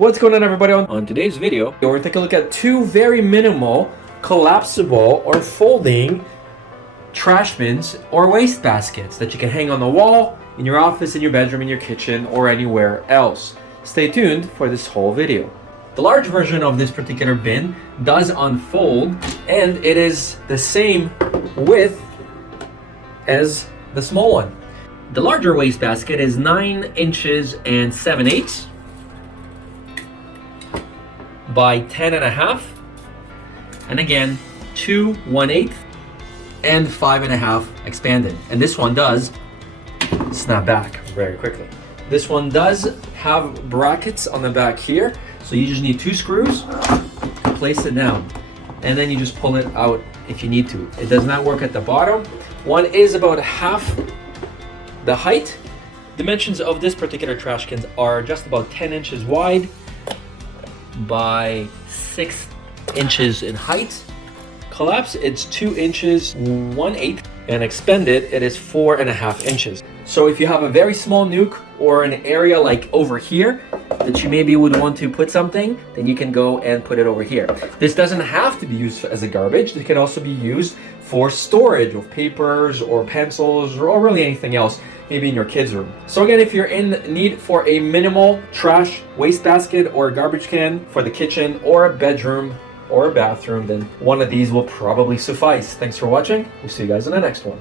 What's going on, everybody? On today's video, we're going to take a look at two very minimal, collapsible or folding trash bins or waste baskets that you can hang on the wall, in your office, in your bedroom, in your kitchen, or anywhere else. Stay tuned for this whole video. The large version of this particular bin does unfold, and it is the same width as the small one. The larger waste basket is 9 inches and 7/8 by 10.5, and again 2 1/8 and 5.5 expanded. And this one does snap back very quickly. This one does have brackets on the back here, so you just need 2 screws, place it down, and then you just pull it out if you need to. It does not work at the bottom. One is about half the height. Dimensions of this particular trash cans are just about 10 inches wide by 6 inches in height. Collapse, it's 2 inches 1/8, and expanded, it is 4.5 inches. So if you have a very small nook or an area like over here that you maybe would want to put something, then you can go and put it over here. This doesn't have to be used as a garbage. It can also be used for storage of papers or pencils or really anything else, maybe in your kids' room. So again, if you're in need for a minimal trash waste basket or a garbage can for the kitchen or a bedroom or a bathroom, then one of these will probably suffice. Thanks for watching. We'll see you guys in the next one.